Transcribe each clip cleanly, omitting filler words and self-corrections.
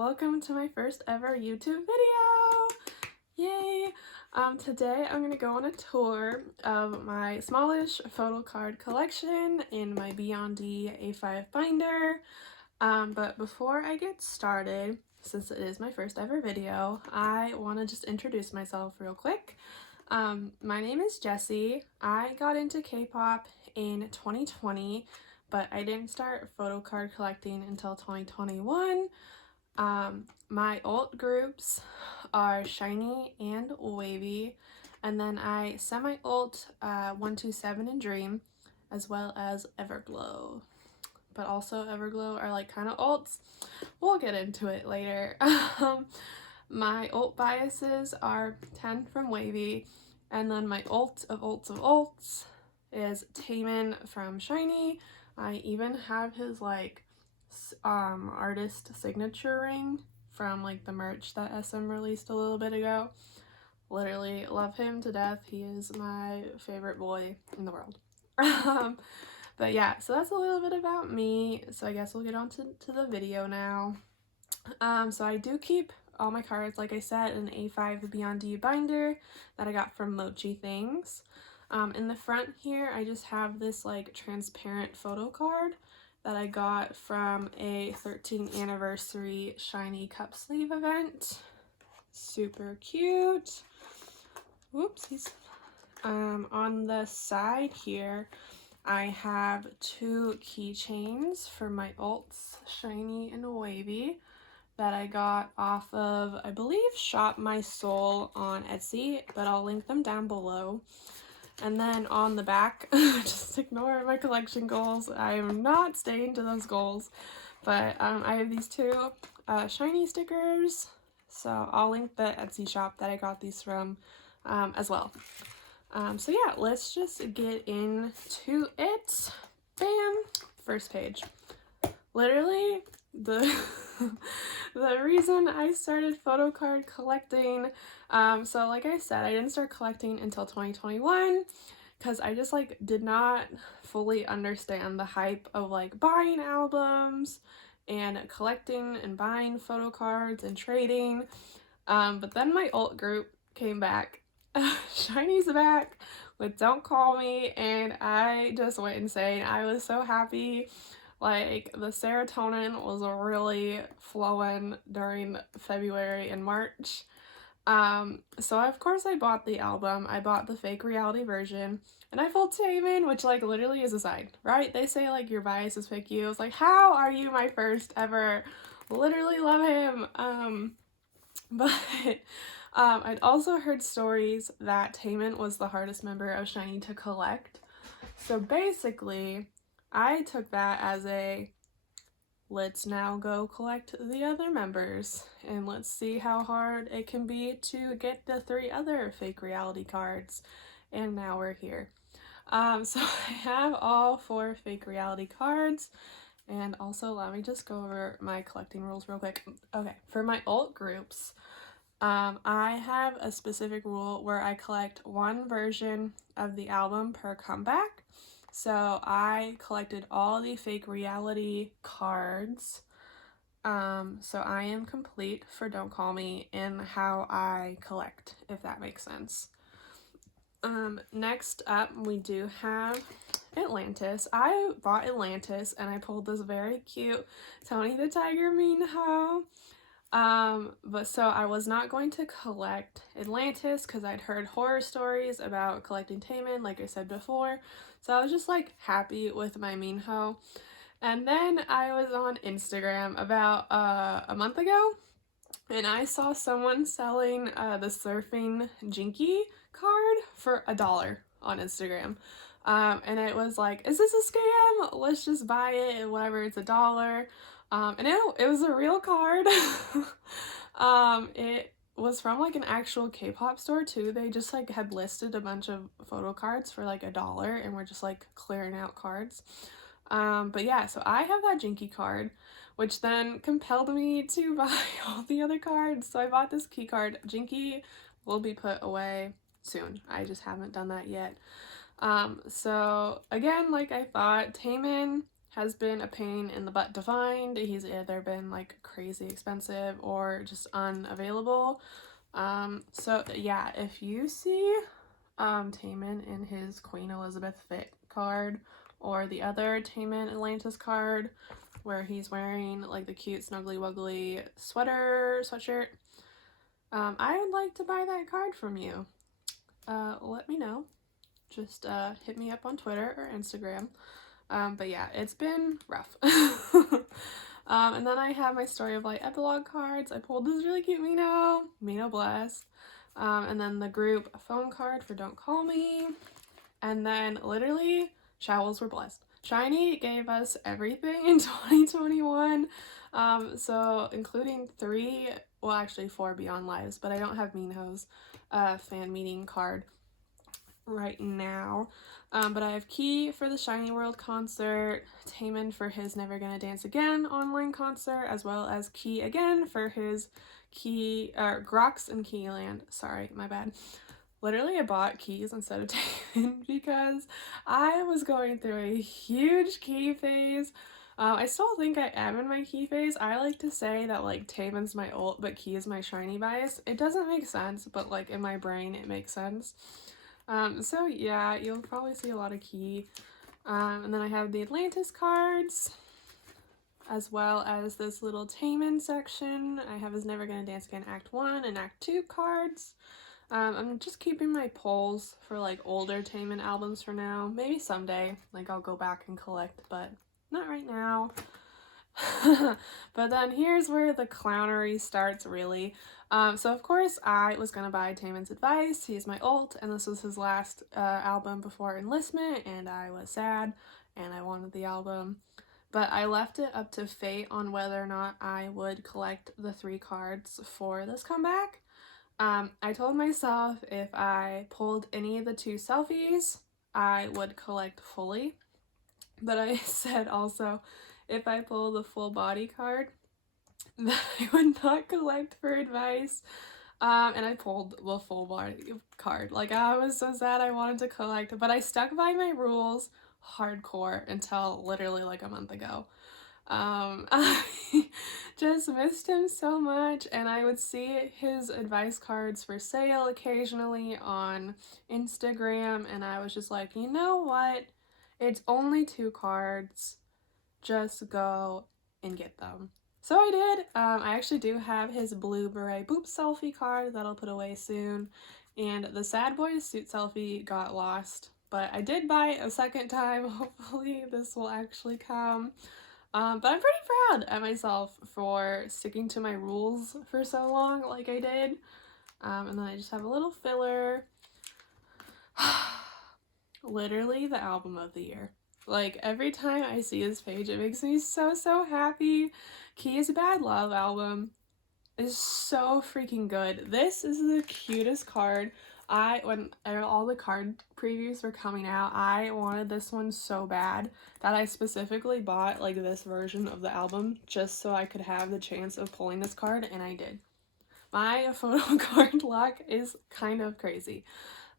welcome to my first ever YouTube video! Yay! Today I'm going to go on a tour of my smallish photo card collection in my Beyond D A5 binder. But before I get started, since it is my first ever video, I want to just introduce myself real quick. My name is Jessie. I got into K-pop in 2020, but I didn't start photo card collecting until 2021. My alt groups are Shinee and Wavy, and then I semi-alt 127 and Dream, as well as Everglow. But also Everglow are like kind of alts. We'll get into it later. My alt biases are 10 from Wavy, and then my alt of alts is Taemin from Shinee. I even have his like artist signature ring from like the merch that SM released a little bit ago. Literally love him to death. He is my favorite boy in the world. But yeah, so that's a little bit about me. So I guess we'll get on to the video now. So I do keep all my cards, like I said, in an A5 Beyond D binder that I got from Mochi Things. In the front here, I just have this like transparent photo card that I got from a 13th anniversary Shinee cup sleeve event. Super cute. Whoopsies. On the side here, I have two keychains for my alts, Shinee and Wavy, that I got off of, I believe, Shop My Soul on Etsy, but I'll link them down below. And then on the back, just ignore my collection goals. I am not staying to those goals. But I have these two Shinee stickers. So I'll link the Etsy shop that I got these from as well. So yeah, let's just get into it. Bam! First page. Literally, the reason I started photo card collecting, so like I said, I didn't start collecting until 2021 because I just like did not fully understand the hype of like buying albums and collecting and buying photo cards and trading. But then my alt group came back. Shinee's back with Don't Call Me, and I just went insane. I was so happy. Like, the serotonin was really flowing during February and March. So of course I bought the album. I bought the fake reality version, and I pulled Taemin, which like literally is a sign, right? They say like your biases pick you. I was like, how are you my first ever? Literally love him. But I'd also heard stories that Taemin was the hardest member of Shinee to collect. So basically, I took that as a let's now go collect the other members and let's see how hard it can be to get the 3 other fake reality cards. And now we're here. So I have all 4 fake reality cards. And also let me just go over my collecting rules real quick. Okay, for my alt groups, I have a specific rule where I collect 1 version of the album per comeback. So I collected all the fake reality cards. So I am complete for Don't Call Me in how I collect, if that makes sense. Next up, we do have Atlantis. I bought Atlantis and I pulled this very cute Tony the Tiger Minho. But so I was not going to collect Atlantis because I'd heard horror stories about collecting Taemin, like I said before. So I was just like happy with my Minho. And then I was on Instagram about a month ago, and I saw someone selling the surfing Jinky card for $1 on Instagram. And it was like, is this a scam? Let's just buy it and whatever, it's $1. And it was a real card. It was from like an actual K-pop store too. They just like had listed a bunch of photo cards for like $1 and we're just like clearing out cards. But yeah, so I have that Jinky card, which then compelled me to buy all the other cards. So I bought this key card. Jinky will be put away soon. I just haven't done that yet. So again, like I thought, Taemin has been a pain in the butt to find. He's either been like crazy expensive or just unavailable. So yeah, if you see Taman in his Queen Elizabeth fit card, or the other Taman Atlantis card where he's wearing like the cute snuggly wuggly sweatshirt, I would like to buy that card from you. Let me know. Just hit me up on Twitter or Instagram. But yeah, it's been rough. And then I have my Story of Light epilogue cards. I pulled this really cute Mino Blast. And then the group phone card for Don't Call Me. And then literally, Showels were blessed. Shinee gave us everything in 2021. So including 4 Beyond Lives, but I don't have Minho's fan meeting card right now. But I have Key for the Shiny World concert, Taman for his Never Gonna Dance Again online concert, as well as Key again for his Grox and Keyland. Sorry, my bad. Literally, I bought Keys instead of Taman because I was going through a huge Key phase. I still think I am in my Key phase. I like to say that like Taman's my ult, but Key is my shiny bias. It doesn't make sense, but like in my brain it makes sense. So yeah, you'll probably see a lot of Key. And then I have the Atlantis cards, as well as this little Taman section. I have his Never Gonna Dance Again Act 1 and Act 2 cards. I'm just keeping my polls for like older Taman albums for now. Maybe someday, like I'll go back and collect, but not right now. But then here's where the clownery starts, really. So of course I was gonna buy Taman's Advice. He's my ult, and this was his last album before enlistment, and I was sad, and I wanted the album. But I left it up to fate on whether or not I would collect the 3 cards for this comeback. I told myself if I pulled any of the 2 selfies, I would collect fully. But I said also, if I pull the full body card, that I would not collect for Advice. And I pulled the full body card. Like, I was so sad I wanted to collect, but I stuck by my rules hardcore until literally like a month ago. I just missed him so much, and I would see his Advice cards for sale occasionally on Instagram, and I was just like, you know what? It's only 2 cards. Just go and get them. So I did. I actually do have his blue beret boop selfie card that I'll put away soon, and the Sad Boys suit selfie got lost, but I did buy it a second time. Hopefully this will actually come. But I'm pretty proud of myself for sticking to my rules for so long like I did. And then I just have a little filler. Literally the album of the year. Like, every time I see this page, it makes me so, so happy. Key's Bad Love album is so freaking good. This is the cutest card. When all the card previews were coming out, I wanted this one so bad that I specifically bought like this version of the album just so I could have the chance of pulling this card, and I did. My photo card luck is kind of crazy.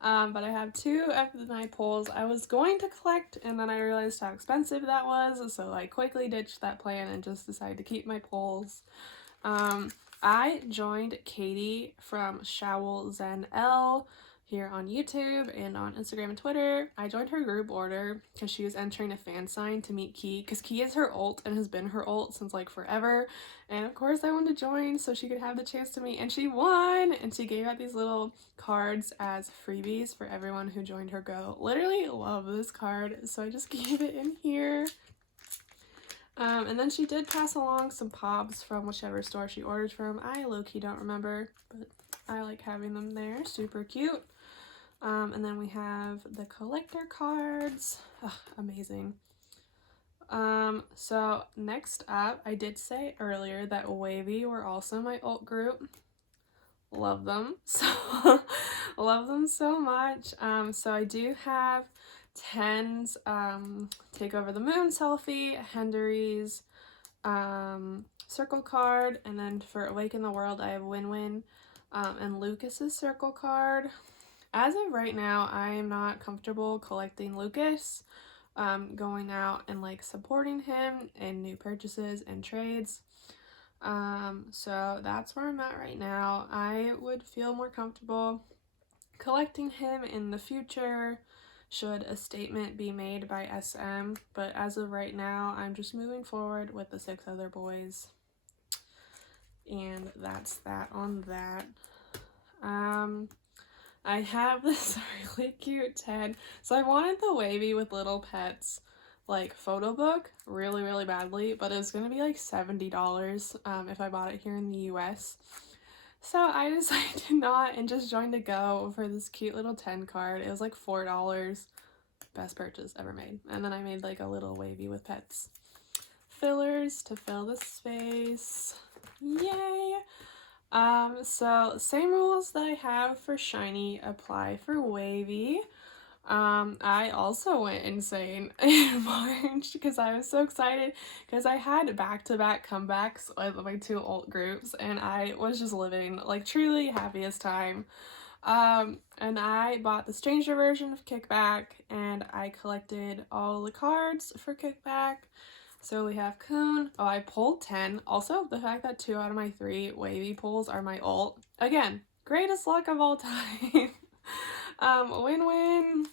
But I have 2 of my pulls I was going to collect, and then I realized how expensive that was, so I quickly ditched that plan and just decided to keep my pulls. I joined Katie from Showl Zen L here on YouTube and on Instagram and Twitter. I joined her group order because she was entering a fan sign to meet Key, because Key is her ult and has been her ult since like forever. And of course I wanted to join so she could have the chance to meet, and she won! And she gave out these little cards as freebies for everyone who joined her go. Literally love this card, so I just gave it in here. And then she did pass along some pobs from whichever store she ordered from. I low-key don't remember, but I like having them there. Super cute. And then we have the collector cards. Ugh, amazing. So next up, I did say earlier that wayv were also my ult group. Love them. So love them so much. So I do have Ten's Take Over the Moon selfie, Hendery's circle card, and then for Awaken the World I have Win-Win and Lucas's circle card. As of right now, I am not comfortable collecting Lucas. going out and like supporting him in new purchases and trades. So that's where I'm at right now. I would feel more comfortable collecting him in the future should a statement be made by SM, but as of right now, I'm just moving forward with the 6 other boys. And that's that on that. I have this really cute 10. So I wanted the wavy with little pets like photo book really badly, but it was gonna be like $70 if I bought it here in the US. So I decided not and just joined a go for this cute little 10 card. It was like $4. Best purchase ever made. And then I made like a little wavy with pets fillers to fill the space. Yay! So same rules that I have for shiny apply for wavy. I also went insane in March because I was so excited because I had back-to-back comebacks with my 2 alt groups and I was just living like truly happiest time. And I bought the Stranger version of Kickback and I collected all the cards for Kickback. So we have Coon. Oh, I pulled 10. Also, the fact that 2 out of my 3 wavy pulls are my alt. Again, greatest luck of all time. Win-Win,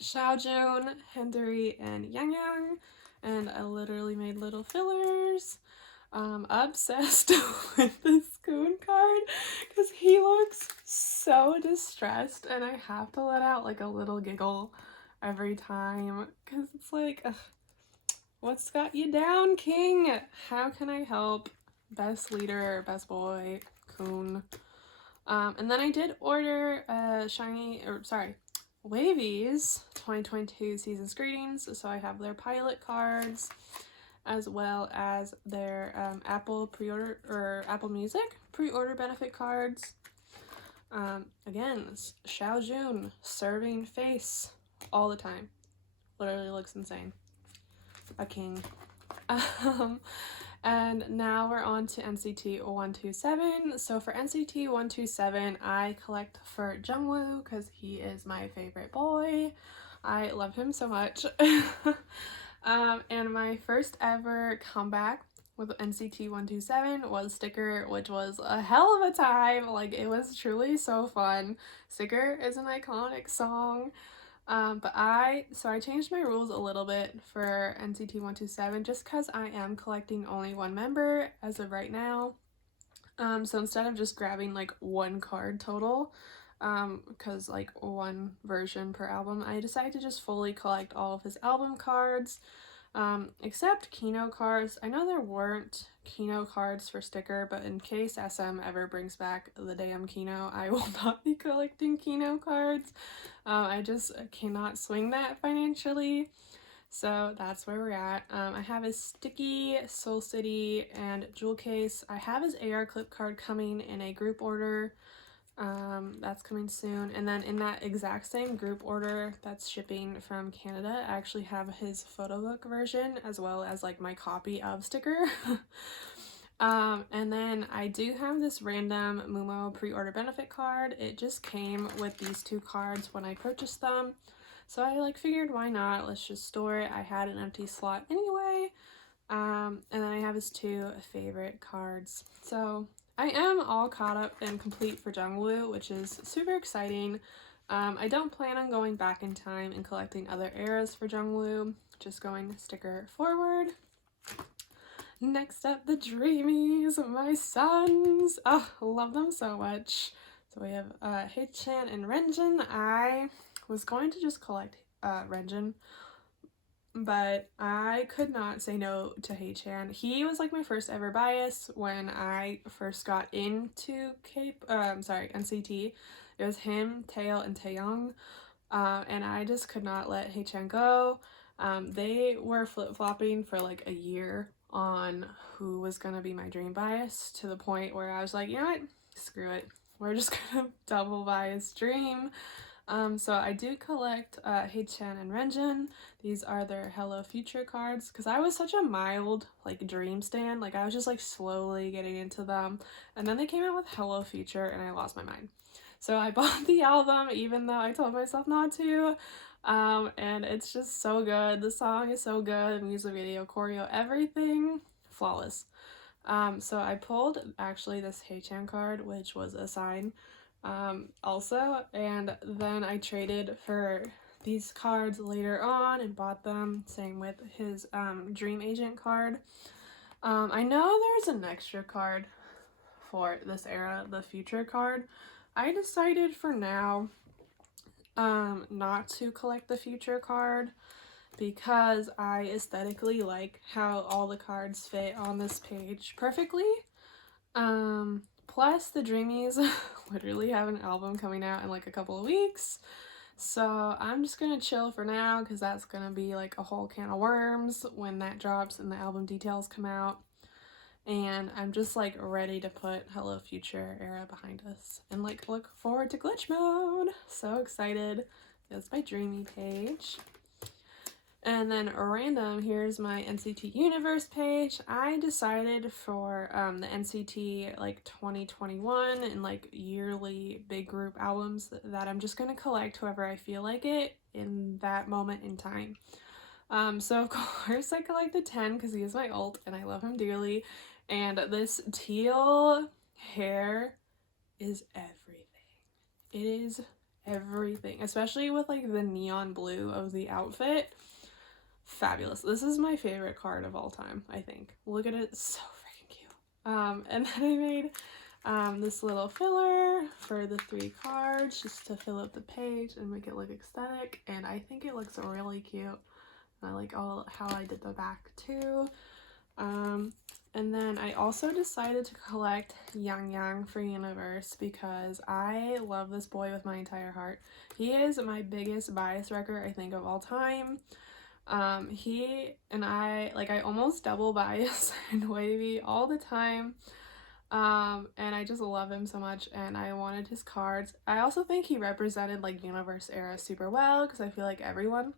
Xiaojun, Hendry, and Yang Yang. And I literally made little fillers. Obsessed with this Coon card because he looks so distressed and I have to let out like a little giggle every time because it's like, ugh, what's got you down, King? How can I help? Best leader, best boy, Coon. And then I did order Wavy's 2022 Season's Greetings, so I have their pilot cards as well as their Apple pre-order or Apple Music pre-order benefit cards. Again, Xiaojun serving face all the time. Literally looks insane. A king. And now we're on to NCT 127. So for NCT 127, I collect for Jungwoo because he is my favorite boy. I love him so much. And my first ever comeback with NCT 127 was Sticker, which was a hell of a time. Like, it was truly so fun. Sticker is an iconic song. But I changed my rules a little bit for NCT 127 just because I am collecting only 1 member as of right now. So instead of just grabbing like 1 card total, because like 1 version per album, I decided to just fully collect all of his album cards, except Kino cards. I know there weren't Kino cards for Sticker, but in case SM ever brings back the damn Kino, I will not be collecting Kino cards. I just cannot swing that financially. So that's where we're at. I have his Sticky, Soul City, and Jewel Case. I have his AR clip card coming in a group order. That's coming soon. And then in that exact same group order that's shipping from Canada, I actually have his photo book version as well as like my copy of Sticker. And then I do have this random Mumo pre-order benefit card. It just came with these 2 cards when I purchased them. So I like figured why not, let's just store it. I had an empty slot anyway. And then I have his 2 favorite cards. So I am all caught up and complete for Jungwoo, which is super exciting. I don't plan on going back in time and collecting other eras for Jungwoo, just going Sticker forward. Next up, the Dreamies, my sons. Oh, love them so much. So we have Haechan and Renjin. I was going to just collect Renjin, but I could not say no to Haechan. He was like my first ever bias when I first got into NCT. It was him, Taeil, and Taeyong, and I just could not let Haechan go. They were flip-flopping for like a year on who was gonna be my dream bias, to the point where I was like, you know what, screw it, we're just gonna double bias Dream. So I do collect Haechan and Renjin. These are their Hello Future cards because I was such a mild like Dream stan, like I was just like slowly getting into them, and then they came out with Hello Future and I lost my mind. So I bought the album even though I told myself not to. And it's just so good. The song is so good, the music video, choreo, everything flawless. So I pulled actually this Hei-chan card, which was a sign, also, and then I traded for these cards later on and bought them, same with his Dream Agent card. I know there's an extra card for this era, the Future card. I decided for now not to collect the Future card because I aesthetically like how all the cards fit on this page perfectly. Plus the Dreamies literally have an album coming out in like a couple of weeks. So I'm just gonna chill for now because that's gonna be like a whole can of worms when that drops and the album details come out. And I'm just like ready to put Hello Future era behind us and like look forward to glitch mode. So excited. That's my Dreamy page. And then random, here's my NCT Universe page. I decided for the NCT like 2021 and like yearly big group albums that I'm just gonna collect whoever I feel like it in that moment in time. So of course I collected 10 because he is my ult and I love him dearly. And this teal hair is everything. It is everything, especially with like the neon blue of the outfit. Fabulous. This is my favorite card of all time, I think. Look at it, it's so freaking cute. And then I made this little filler for the 3 cards just to fill up the page and make it look aesthetic, and I think it looks really cute. I like all how I did the back too. And then I also decided to collect Yang Yang for Universe because I love this boy with my entire heart. He is my biggest bias wrecker, I think, of all time. He and I, like, I almost double bias in wavy all the time. And I just love him so much and I wanted his cards. I also think he represented like Universe era super well because I feel like everyone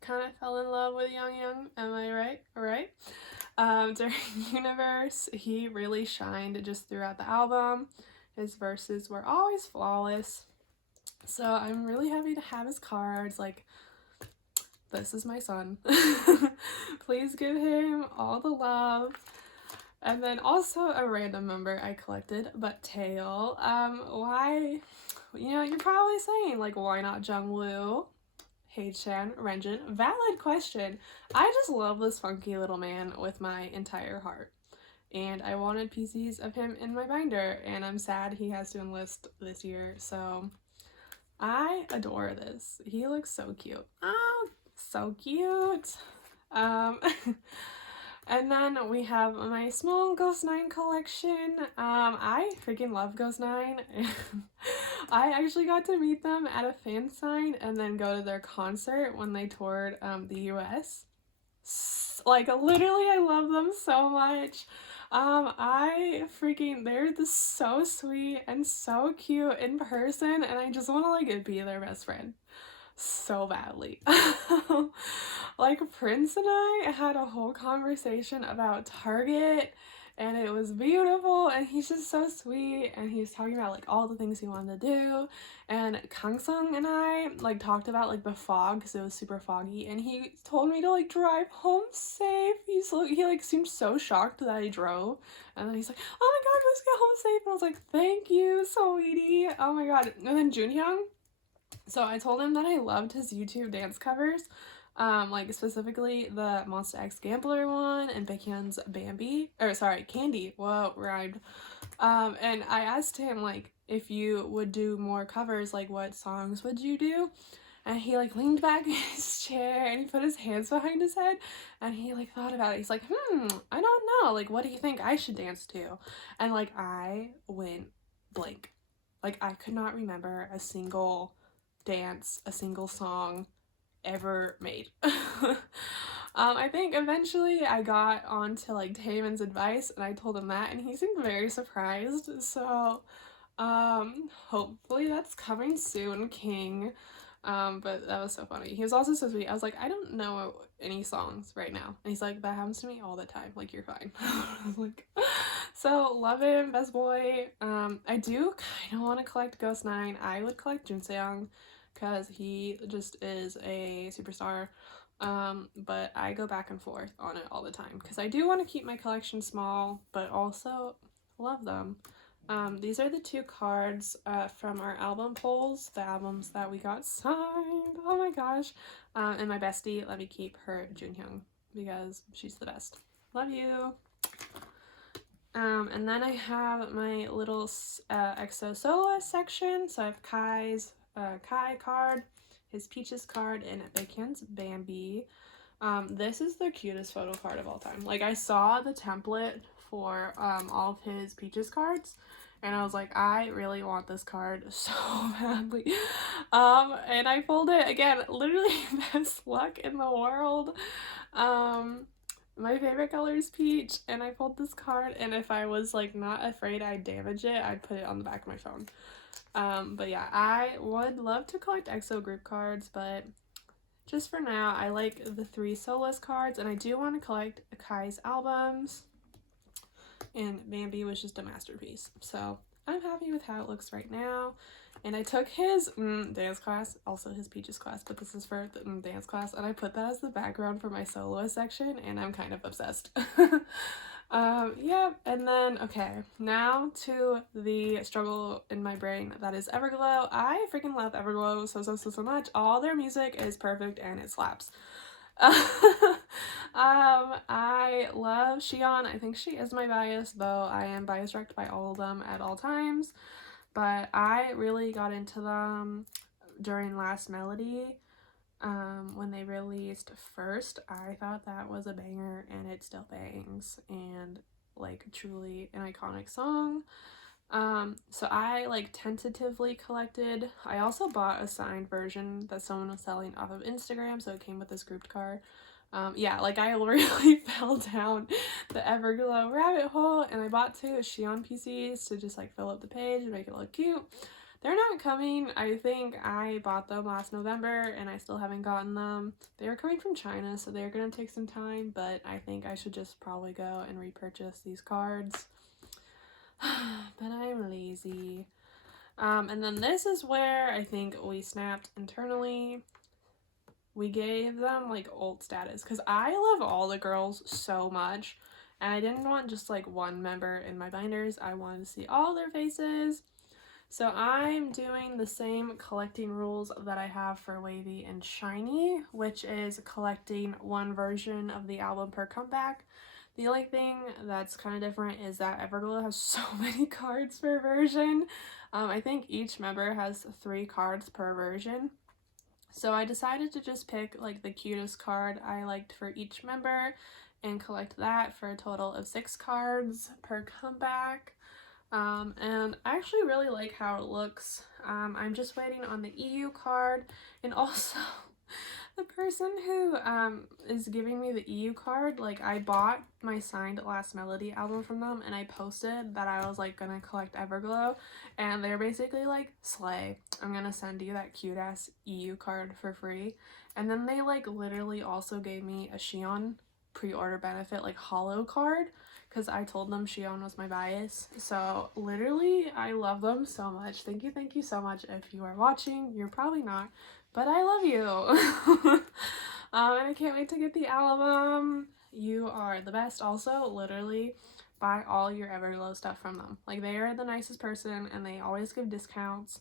kind of fell in love with Yang Yang. Am I right? Right? During Universe, he really shined just throughout the album. His verses were always flawless. So I'm really happy to have his cards. Like, this is my son. Please give him all the love. And then also a random member I collected, but Tail. Why? You know, you're probably saying, like, why not Jungwoo? Hei-chan, Renjin. Valid question. I just love this funky little man with my entire heart. And I wanted PCs of him in my binder, and I'm sad he has to enlist this year, so I adore this. He looks so cute. Oh, so cute. And then we have my small Ghost 9 collection. I freaking love Ghost 9. I actually got to meet them at a fan sign and then go to their concert when they toured the US. Like, literally, I love them so much. They're just so sweet and so cute in person, and I just want to, like, be their best friend so badly. Like, Prince and I had a whole conversation about Target and it was beautiful, and he's just so sweet, and he was talking about like all the things he wanted to do. And Kangsung and I like talked about like the fog because it was super foggy, and he told me to like drive home safe. He like seemed so shocked that I drove, and then he's like, oh my god, let's get home safe. And I was like, thank you, sweetie. Oh my god. And then Junhyung, so I told him that I loved his YouTube dance covers, like specifically the Monster X Gambler one and Baekhyun's Candy. Whoa, rhymed. And I asked him like if you would do more covers, like what songs would you do? And he like leaned back in his chair and he put his hands behind his head and he like thought about it. He's like, I don't know. Like, what do you think I should dance to? And like I went blank. Like I could not remember a single dance, a single song ever made. I think eventually I got onto like Taemin's advice and I told him that, and he seemed very surprised. So hopefully that's coming soon, King. But that was so funny. He was also so sweet. I was like, I don't know any songs right now, and he's like, that happens to me all the time, like, you're fine. I was like, so love him, best boy. I do kind of want to collect Ghost 9. I would collect Junseong because he just is a superstar. But I go back and forth on it all the time because I do want to keep my collection small, but also love them. These are the 2 cards from our album polls, the albums that we got signed. Oh my gosh. And my bestie let me keep her Junhyung because she's the best. Love you. And then I have my little EXO soloist section. So I have Kai card, his Peaches card, and Baekhyun's Bambi. This is the cutest photo card of all time. Like, I saw the template for all of his Peaches cards, and I was like, I really want this card so badly. And I pulled it again, literally best luck in the world. My favorite color is peach, and I pulled this card, and if I was like not afraid I'd damage it, I'd put it on the back of my phone. But yeah, I would love to collect EXO group cards, but just for now, I like the 3 soloist cards, and I do want to collect Kai's albums, and Bambi was just a masterpiece. So I'm happy with how it looks right now. And I took his dance class, also his Peaches class, but this is for the dance class, and I put that as the background for my soloist section, and I'm kind of obsessed. Yeah, and then, okay, now to the struggle in my brain that is Everglow. I freaking love Everglow so much. All their music is perfect, and it slaps. I love Xion. I think she is my bias, though I am bias wrecked by all of them at all times. But I really got into them during Last Melody. When they released First, I thought that was a banger, and it still bangs, and like truly an iconic song. So I like tentatively collected. I also bought a signed version that someone was selling off of Instagram, so it came with this grouped card. Yeah, like I really fell down the Everglow rabbit hole, and I bought 2 Xion PCs to just like fill up the page and make it look cute. They're not coming. I think I bought them last November and I still haven't gotten them. They are coming from China, so they're gonna take some time, but I think I should just probably go and repurchase these cards. But I'm lazy. And then this is where I think we snapped internally. We gave them like ult status because I love all the girls so much, and I didn't want just like one member in my binders. I wanted to see all their faces. So I'm doing the same collecting rules that I have for wayv and shinee, which is collecting 1 version of the album per comeback. The only thing that's kind of different is that Everglow has so many cards per version. I think each member has 3 cards per version. So I decided to just pick like the cutest card I liked for each member and collect that for a total of 6 cards per comeback. And I actually really like how it looks. I'm just waiting on the EU card, and also the person who is giving me the EU card, like I bought my signed Last Melody album from them, and I posted that I was like gonna collect Everglow, and they're basically like, slay, I'm gonna send you that cute ass EU card for free. And then they like literally also gave me a Xion pre-order benefit like holo card, because I told them Xion was my bias. So literally I love them so much. Thank you so much. If you are watching, you're probably not, but I love you. And I can't wait to get the album. You are the best. Also, literally buy all your Everglow stuff from them. Like, they are the nicest person, and they always give discounts.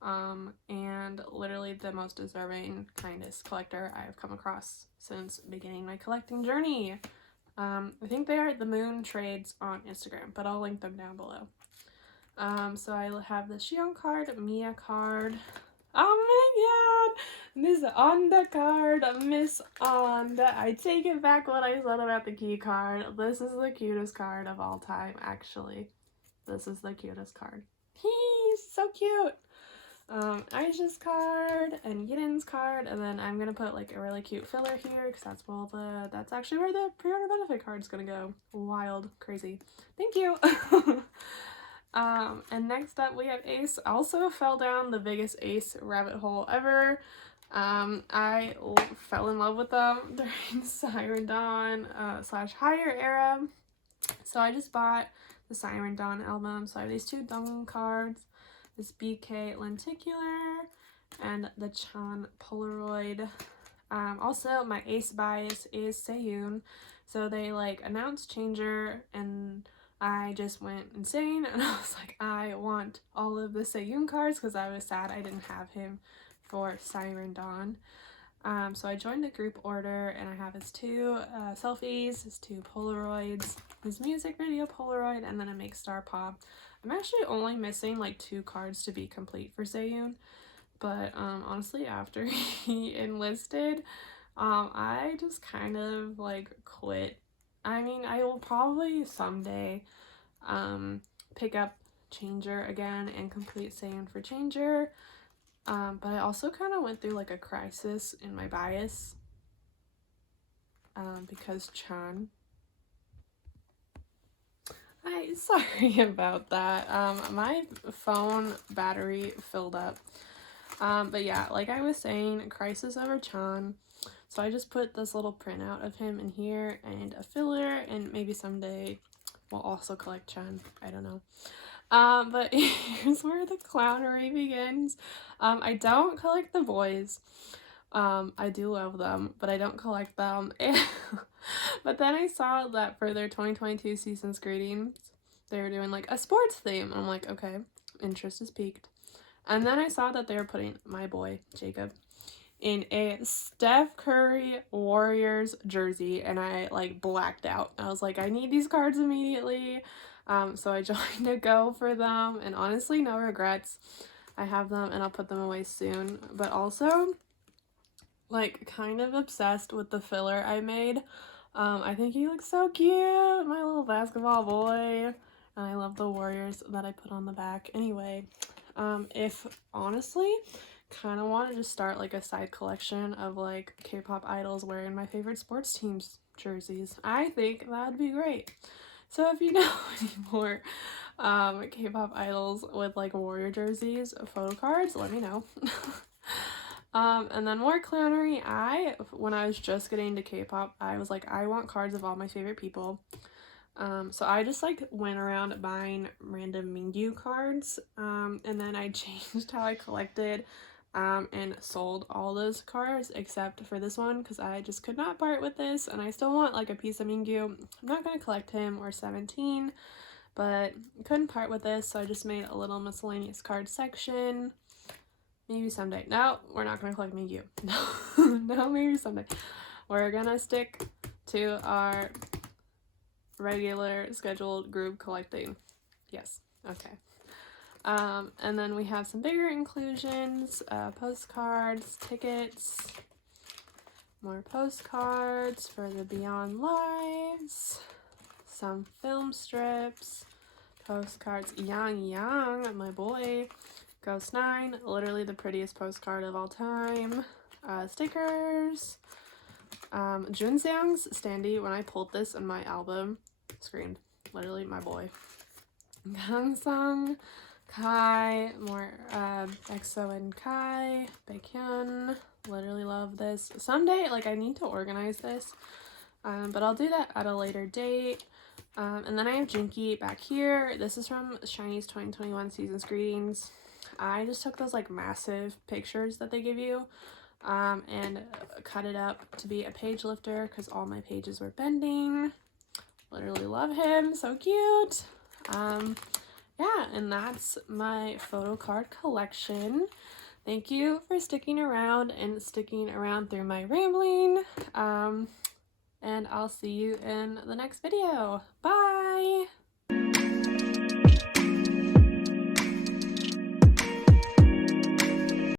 And literally the most deserving, kindest collector I have come across since beginning my collecting journey. I think they are at the Moon Trades on Instagram, but I'll link them down below. So I have the Xion card, Mia card. Oh my god! Miss Onda card, Miss Onda. I take it back what I said about the key card. This is the cutest card of all time, actually. This is the cutest card. He's so cute! Aisha's card and Yidin's card, and then I'm gonna put like a really cute filler here because that's actually where the pre-order benefit card's gonna go. Wild, crazy. Thank you. And next up we have Ace. Also fell down the biggest Ace rabbit hole ever. I fell in love with them during Siren Dawn / Higher era. So I just bought the Siren Dawn album. So I have these 2 Dung cards. This BK Lenticular and the Chan Polaroid. Also, my ace bias is Seiyun, so they like announced Changer, and I just went insane, and I was like, I want all of the Seiyun cards because I was sad I didn't have him for Siren Dawn. So I joined a group order, and I have his 2 selfies, his 2 Polaroids, his music video Polaroid, and then a Make Star Pop. I'm actually only missing like 2 cards to be complete for Seiyun, but honestly, after he enlisted, I just kind of like quit. I mean, I will probably someday pick up Changer again and complete Seiyun for Changer. But I also kind of went through like a crisis in my bias because Chan. Sorry about that. My phone battery filled up. But yeah, like I was saying, crisis over Chan. So I just put this little printout of him in here and a filler, and maybe someday we'll also collect Chan. I don't know. But here's where the clownery begins. I don't collect the boys. I do love them, but I don't collect them. But then I saw that for their 2022 season's greetings, they were doing like a sports theme. I'm like, okay, interest is piqued. And then I saw that they were putting my boy, Jacob, in a Steph Curry Warriors jersey, and I like blacked out. I was like, I need these cards immediately. So I joined a go for them, and honestly, no regrets. I have them, and I'll put them away soon. But also, like, kind of obsessed with the filler I made. I think he looks so cute, my little basketball boy. And I love the Warriors that I put on the back. Anyway, if honestly, kind of want to just start like a side collection of like K-pop idols wearing my favorite sports teams jerseys. I think that would be great. So if you know any more K-pop idols with like Warrior jerseys, photo cards, let me know. And then more clownery. When I was just getting into K-pop, I was like, I want cards of all my favorite people. So I just like went around buying random Mingyu cards, and then I changed how I collected and sold all those cards except for this one because I just could not part with this, and I still want like a piece of Mingyu. I'm not going to collect him or 17, but couldn't part with this, so I just made a little miscellaneous card section. Maybe someday. No, we're not going to collect Mingyu. No, maybe someday. We're going to stick to our regular scheduled group collecting. Yes. Okay. And then we have some bigger inclusions, postcards, tickets, more postcards for the Beyond Lives, some film strips, postcards, Yang, my boy, Ghost 9, literally the prettiest postcard of all time, stickers, Junseong's standee, when I pulled this in my album, screamed, literally my boy, Gangsung, Kai, more EXO and Kai, Baekhyun, literally love this. Someday, like, I need to organize this, but I'll do that at a later date. And then I have Jinky back here. This is from SHINee's 2021 Season's Greetings. I just took those, like, massive pictures that they give you, and cut it up to be a page lifter because all my pages were bending. Literally love him. So cute. Yeah, and that's my photo card collection. Thank you for sticking around and sticking around through my rambling. And I'll see you in the next video. Bye!